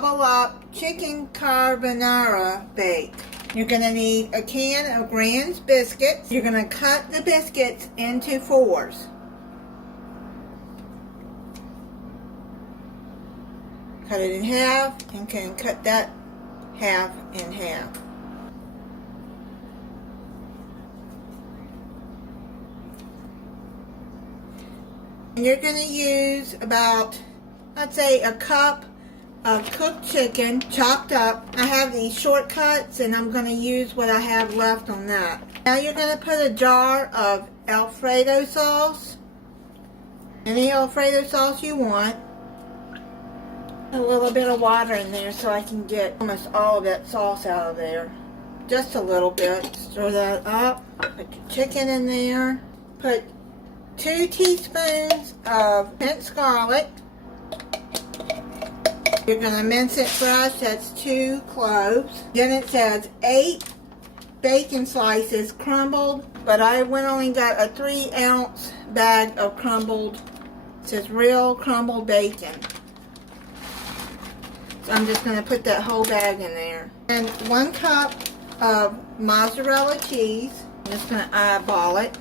double up chicken carbonara bake. You're going to need a can of Grand's biscuits. You're going to cut the biscuits into 4s. Cut it in half and can cut that half in half. And you're going to use about, I'd say, a cup of cooked chicken chopped up. I have these shortcuts and I'm going to use what I have left on that. Now you're going to put a jar of alfredo sauce, any alfredo sauce you want. A little bit of water in there so I can get almost all of that sauce out of there. Just a little bit. Stir that up. Put your chicken in there. Put 2 teaspoons of minced garlic. You're going to mince it fresh. That's 2 cloves. Then it says 8 bacon slices crumbled, but I went only got a 3-ounce bag of crumbled. It says real crumbled bacon. So I'm just going to put that whole bag in there. And 1 cup of mozzarella cheese. I'm just going to eyeball it.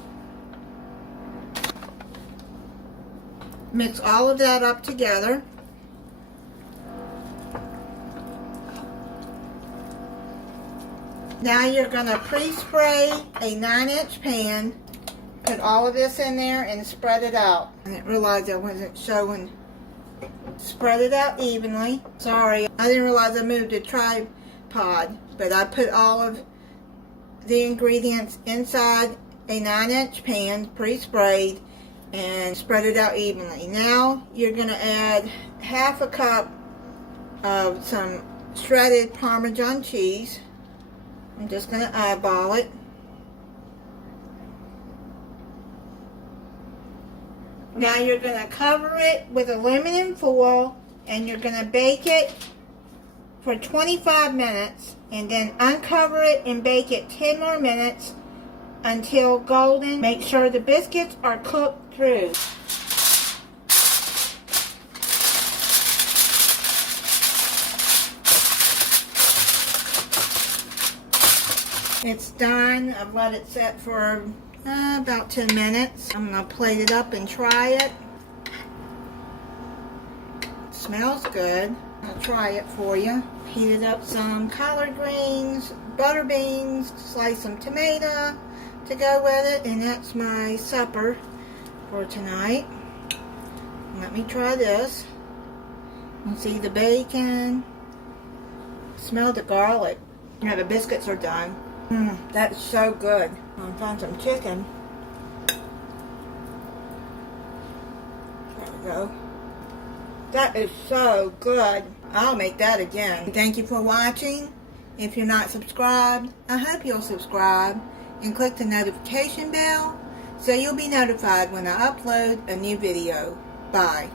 Mix all of that up together. Now you're going to pre-spray a 9-inch pan. Put all of this in there and spread it out. I didn't realize I wasn't showing. Spread it out evenly. Sorry, I didn't realize I moved a tripod. But I put all of the ingredients inside a 9-inch pan, pre-sprayed, and spread it out evenly. Now you're going to add half a cup of some shredded Parmesan cheese. I'm just going to eyeball it. Now you're going to cover it with aluminum foil and you're going to bake it for 25 minutes and then uncover it and bake it 10 more minutes until golden. Make sure the biscuits are cooked through. It's done. I've let it set for about 10 minutes. I'm going to plate it up and try it. It smells good. I'll try it for you. Heated up some collard greens, butter beans, slice some tomato to go with it, and that's my supper for tonight. Let me try this. You see the bacon. Smell the garlic. Now the biscuits are done. That's so good. I'll find some chicken. There we go. That is so good. I'll make that again. Thank you for watching. If you're not subscribed, I hope you'll subscribe and click the notification bell so you'll be notified when I upload a new video. Bye.